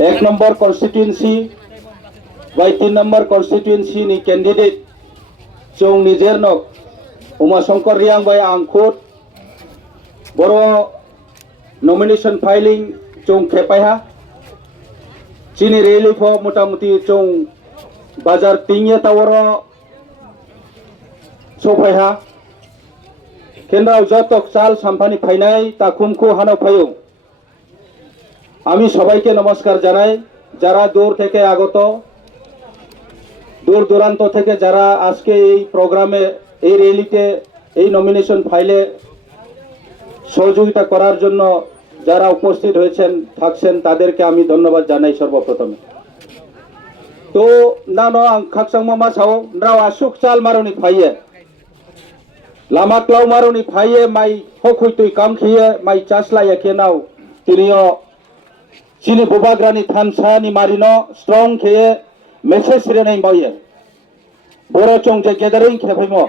एक number constituency by 3 number constituency नि candidate जों निजेरनो उमाशंकर रियांग बाय आंखुद बरो नॉमिनेशन फाइलिंग जों खेपायहा चीनी रैली फो मोटामुटी जों बाजार तिंगे तावरो सोफायहा केंद्राव जतक चाल साम्फानी फाइनाय ताकुमखौ हानाव फायो আমি সবাইকে নমস্কার জানাই যারা দূর থেকে আগত দূর দূরান্ত থেকে যারা আজকে এই প্রোগ্রামে এই র্যালিতে এই নমিনেশন ফাইলে সহযোগিতা করার জন্য যারা উপস্থিত হয়েছেন থাকছেন তাদেরকে আমি ধন্যবাদ জানাই সর্বপ্রথমে তো নানো আं খাকসাংমা মাসাও নাও আসুক চাল মারনি ফাইয়ে লামা ক্লাউ মারনি ফাইয়ে মাই হখুইতুই কাম খিয়ে মাই চাসলাইয়া কেনাও তিনিও चीनी बुबाग्रानी थानसानी मारिनो स्ट्रंग खे मेसेज रेनाय बाये बरो चों जे गैदरिंग खेफैमो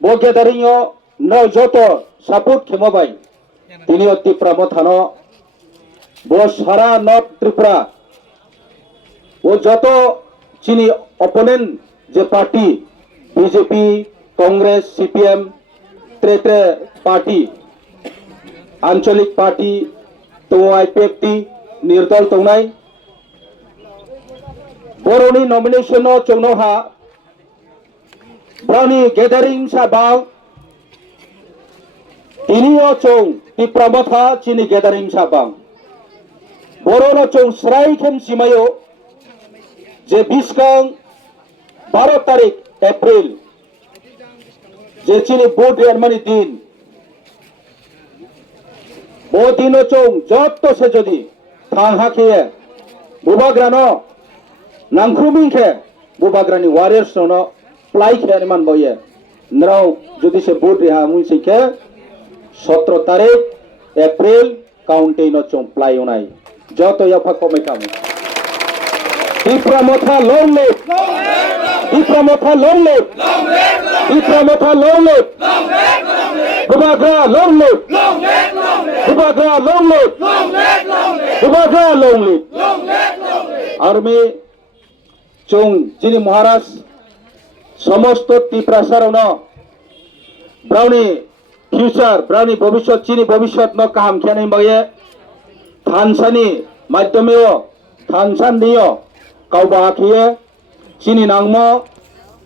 बो गैदरिंग न जतो सपोर्ट खेमबाय तिनी त्रिपुरा मथानो बो सारा नॉर्थ त्रिपुरा वो जतो चीनी ओपोनेंट जे पार्टी बीजेपी कांग्रेस सीपीएम त्रे पार्टी आंचलिक पार्टी तो आईपीएफटी निर्दल तौनाय बरोनी नॉमिनेशन चौनोहा ब्राउनी गैदरिंग साबाव इनियो चौं त्रिपुरा मथा चीनी गैदरिंग साबाव बरोनो चौं स्राय खेम सिमायो जे 20 गां 12 तारीख एप्रिल जे चीनी बोर्ड रेनमानी दिन बो दिनो चौं जत्तो से जदि थांहाखे बुबाग्रानो नांख्रुमिंखे बुबाग्रानी वारियर्स नो प्लाई खेने मान बये नराव जदि से बोर्ड रेहा मुंसिखे 17 तारीख एप्रिल काउंटे नो चों प्लाई उनाय जतो यफा कमेखामु Tripura Motha long live Tripura Motha long live Tripura Motha long live Bubagra long live Bubagra long live Bubagra long live army चों चीनी महाराज समस्त त्रिपुरा सारावनो ब्राउनी फ्यूचर ब्राउनी भविष्य चीनी भविष्य न काम खेने बये थानसानी माध्यमेओ थानसान दियो काउबा खिये चीनी नांगमो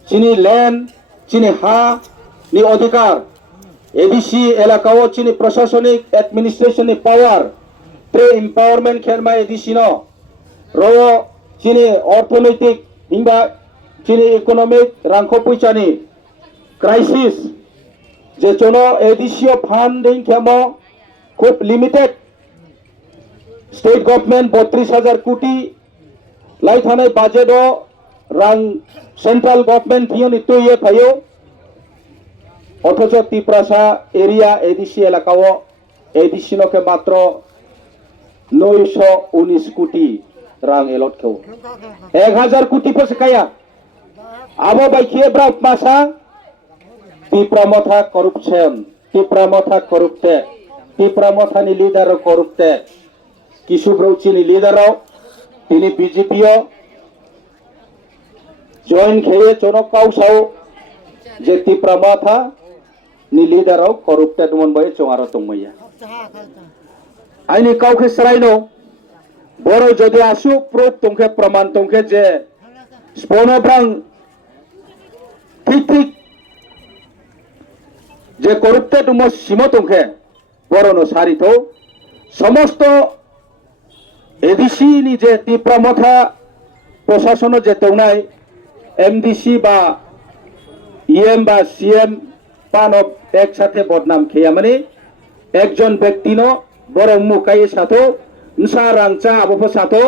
चीनी लैंड चीनी हा नि अधिकार एडीसी एलाकाओ चीनी प्रशासनिक एडमिनिस्ट्रेशन नि पावर ट्रे एम्पावरमेंट खेरमा एडीसी नो रो चीनी अर्थनैतिक हिंबा चीनी इकोनॉमिक रांखो पैसानी क्राइसिस जे चोनो एडीसी फंडिंग खेमो खूब लिमिटेड स्टेट गवर्नमेंट 32,000 कोटी लाई थाने बाजेटो रां सेंट्रल गवर्नमेंट थियोनी तो ये फायो অথচ त्रिपुरा एरिया एडीसी एलाकाओ एडीसी नो के मात्र 919 कोटी रां एलट खेव 1000 कोटी पर सकाया आबो बाइखिए ब्राउट मासा त्रिपुरा मथा करप्शन त्रिपुरा मथा करप्टे त्रिपुरा मथानि लीडर करप्टे किशु ब्रौचिनि लीडराव तिनी बीजेपीओ जॉइन खेये चोनो काउसाव जे त्रिपुरा मथा नि लीडराव करप्टेड मन बाय चोंगारो तंमैया आइनि काउखे सरायनो बरो जदि आसु प्रूफ तंखे प्रमाण तंखे जे स्पनोब्रां ठीक जे करप्टेड मो सिमो तंखे बरोनो सारिथो समस्त एडीसी नि जे त्रिपुरा मथा प्रशासन जे तौनाय एमडीसी बा ईएम बा सीएम पानो एक साथे बदनाम खेया माने एकजन व्यक्तिनो बरो मुकाये साथो नसा रांचा आबो साथो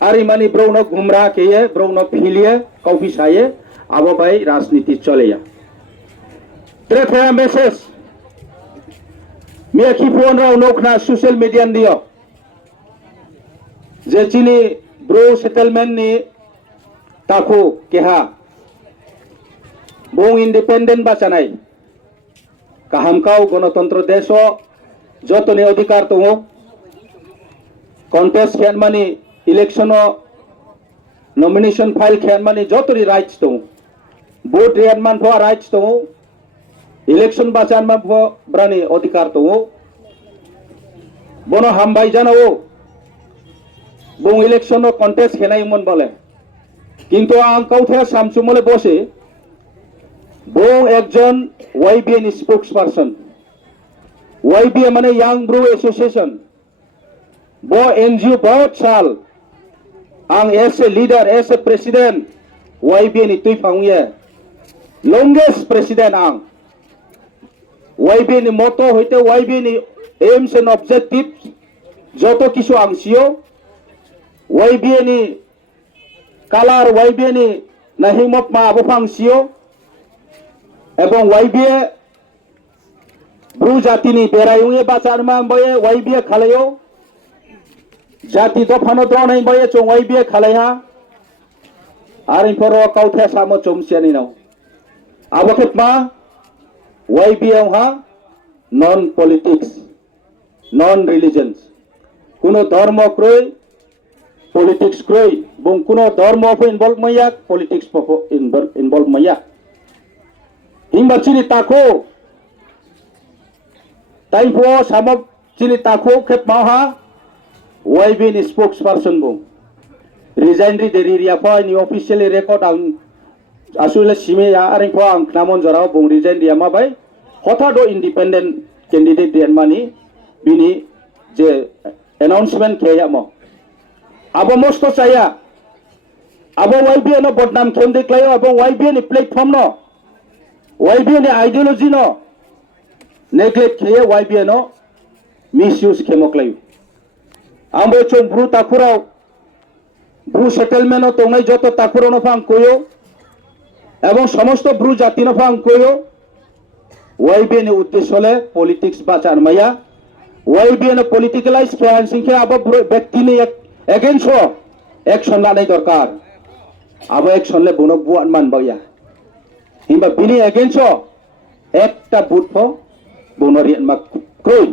आरि माने ब्रौनो गुमरा खेये ब्रौनो फिलिये कौफि साये abo bai rajniti choleya trephea message mia ki phone rao nokna social media dio je chini bro settlement ni taku keha bong independent bachanai kahamkau গণতন্ত্র দেশো যতনে অধিকার দङ কন্টেস্ট খেয়ানমানি ইলেকশন নমিনেশন ফাইল খেয়ানমানি যতনি রাইটস দङ ভোট রিয়ানমান ফ রাইটস দङ ইলেকশন বাচানমান ফ ব্রানি অধিকার দङ বনো হামবাই জানাও বং ইলেকশন কন্টেস্ট খেনাই মন বলে কিন্তু আং কাউথা সামচুমলে বসে বং একজন YBN স্পোক্সপারসন YBN মানে ইয়াং ব্রু এসোসিয়েশন বো এনজিও বহুত সাল আং S a leader S A president YBN তুই ফাউয়ে লংগেস্ট প্রেসিডেন্ট আং YBN মতো হইতে YBN এইমস এন্ড অবজেক্টিভস যত কিছু আংসিও YBN কালার YBN নাহিমপ মা আবফাংসিও এবং YBN ব্রু জাতিনি বেরাইয়ে বাচারমা বয়ে YBN খালাयो জাতি দফানো দ্রনাই বয়ে চং YBN খালাইহা আর ইনফর কাউথা সামো চমসিয়ানি নাও আবকেতমা YBN হা নন পলিটিক্স নন রিলিজিয়ন্স কোনো ধর্ম ক্রয় পলিটিক্স ক্রয় বং কোনো ধর্ম ইনভলভ মাইয়া পলিটিক্স ইনভলভ মাইয়া হিংবা চিনি তাকো তাইফো সামব চিনি তাকো খেপমাহা YBN স্পোক্সপারসন বং রিজাইনরি দেরিয়া ফা নি অফিশিয়ালি রেকর্ড আং আসলে সিমেয়া আরিফো আং নামন জরাও বং রিজাইনরিয়া মাবাই হঠাৎ ইন্ডিপেন্ডেন্ট ক্যান্ডিডেট দেন মানি বিনি যে অ্যানাউন্সমেন্ট খেয়ামো আবো মস্ত চাইয়া আবো YBN বদনাম খেম দেখলাयो আবো YBN প্ল্যাটফর্ম ন YBN আইডিওলজি ন নেগলেক্ট খেয়ে YBN মিসইউজ খেমকলাयो আমবো চং ব্রু তাকুরাও ব্রু সেটেলমেন্ট তংনাই যত তাকুরনো ফাং কইও এবং সমস্ত ব্রু জাতি ন ফাং কইও YBN উদ্দেশ্যলে পলিটিক্স বাচার মাইয়া YBN পলিটিক্যালাইজ খেয়ান সিংখে আবো ব্যক্তিনি এগেইনস্ট অ্যাকশন লানাই দরকার আবো অ্যাকশন লে বনক বুয়ান মানবাইয়া হিমবা বিনি এগেইনস্ট একটা বুট ফ বনরি মা কই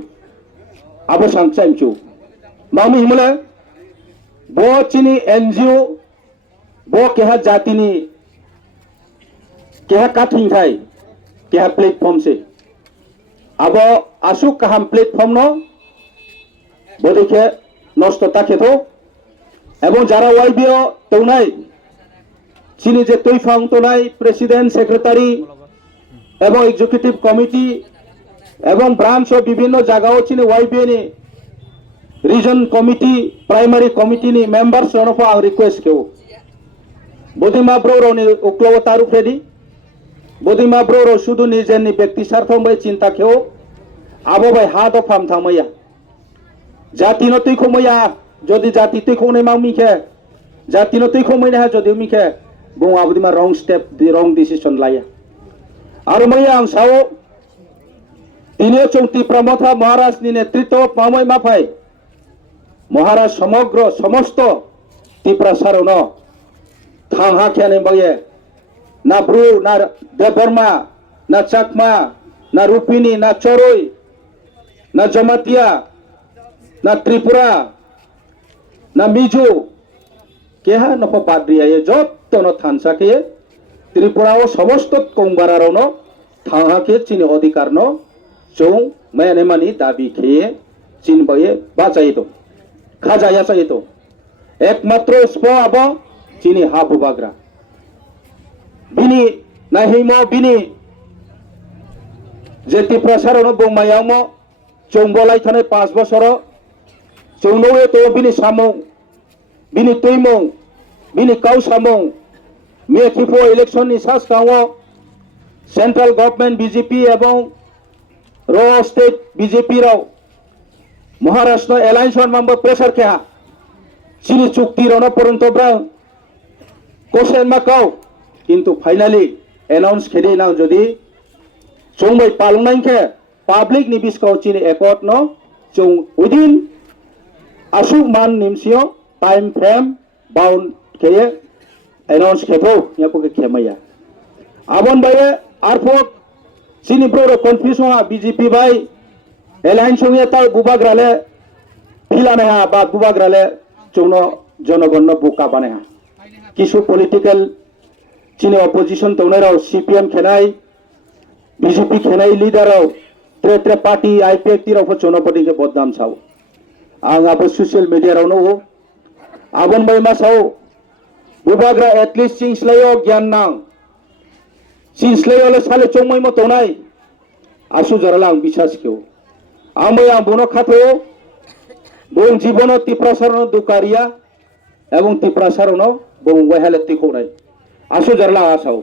আবো সাংচাইমচু মামি হিমলে বো চিনি এনজিও বো কেহা জাতিনি কেহা কাঠিং থাই কেহা প্ল্যাটফর্ম সে আবো আসুক কাহাম প্ল্যাটফর্ম ন বদিকে নষ্ট তাকে তো এবং যারা YBN তৌনাই চিনি যে তৈফাং তোনাই প্রেসিডেন্ট সেক্রেটারি এবং এক্সিকিউটিভ কমিটি এবং ব্রাঞ্চ ও বিভিন্ন জায়গাও চিনি YBN reason committee primary committee নি মেম্বার্স রনফা আং রিকোয়েস্ট কেও বদিমা ব্রো রনি উক্লব তারু ফেদি বদিমা ব্রো র শুধু নিজের ব্যক্তি স্বার্থ বাই চিন্তা কেও আবো বাই হাত ফাম থামাইয়া জাতি ন তুই খমাইয়া যদি জাতি তুই খমনে মাউমিখে জাতি ন তুই খমাইনা হা যদি মিখে বং আবদিমা রং স্টেপ দি রং ডিসিশন লাইয়া আর মাইয়া আং সাও তিনিও চৌতি প্রমথা মহারাজ নি নেতৃত্ব পামই মাফাই মহারাজ সমগ্র সমস্ত ত্রিপুরা সারণ থাংহা খেয়ানে বয়ে না ব্রু না দেববর্মা না চাকমা না রূপিনী না চরই না জমাতিয়া না ত্রিপুরা না মিজো কেহা নফ বাদ্রিয়া যত ন থানসাকে ত্রিপুরা ও সমস্ত কংবারার ন থাংহাকে চিনি অধিকার ন চৌ মেনে মানি দাবি খেয়ে চিন বয়ে বাঁচাই তো খাজায়া চাই তো একমাত্র স্প আব চিনি হাফু বাগরা বিনি না হিম বিনি যে ত্রিপুরা সারণ বংমায়াম চৌবলাই থানে 5 বছর চৌনৌয়ে তো বিনি সামং বিনি তৈমং বিনি কাউ সামং মে ত্রিপুরা ইলেকশন নি সাস কাও সেন্ট্রাল গভর্নমেন্ট বিজেপি এবং র স্টেট বিজেপি রাও মহারাষ্ট্র এলায়েন্স মেম্বার প্রেসার কেহা চিনি চুক্তি রণ পর্যন্ত ব্রাং কোশেন মাকাও কিন্তু ফাইনালি एनाउंस खेदी नां जदि चंबै पालंनायखे पब्लिक नि बिस्काव चिनि एकट न जों विदिन आसुक मान निमसियो टाइम फ्रेम बाउंड के एनाउंस खेथो याको के खेमैया आबन बाये आरफोक चिनि प्रो कन्फ्यूजन बीजेपी बाय एलायंस संगे ता बुबाग्राले फिलाने हा बा बुबाग्राले जोंनो जनगण बुका बाने हा किसु पॉलिटिकल चिनि अपोजिशन तौनाराव सीपीएम खेनाय बीजेपी खेनाय लीडराव त्रे त्रे पार्टी आईपीएफ तिराव चौनपति के बदनाम साव आं अब सोशल मीडिया राव नो आबन बाय मासाव बुबाग्रा एटलिस्ट सिंसलायो ज्ञान नां सिंसलायो ले साले चौमै म तौनाय आसु जराला आं बिसास केव आं बोनो खाथो बुं जीवन तिप्रासारन दुकारिया एवं तिप्रासारन बुं वहाले तिखौनाय आसु जरला आसाव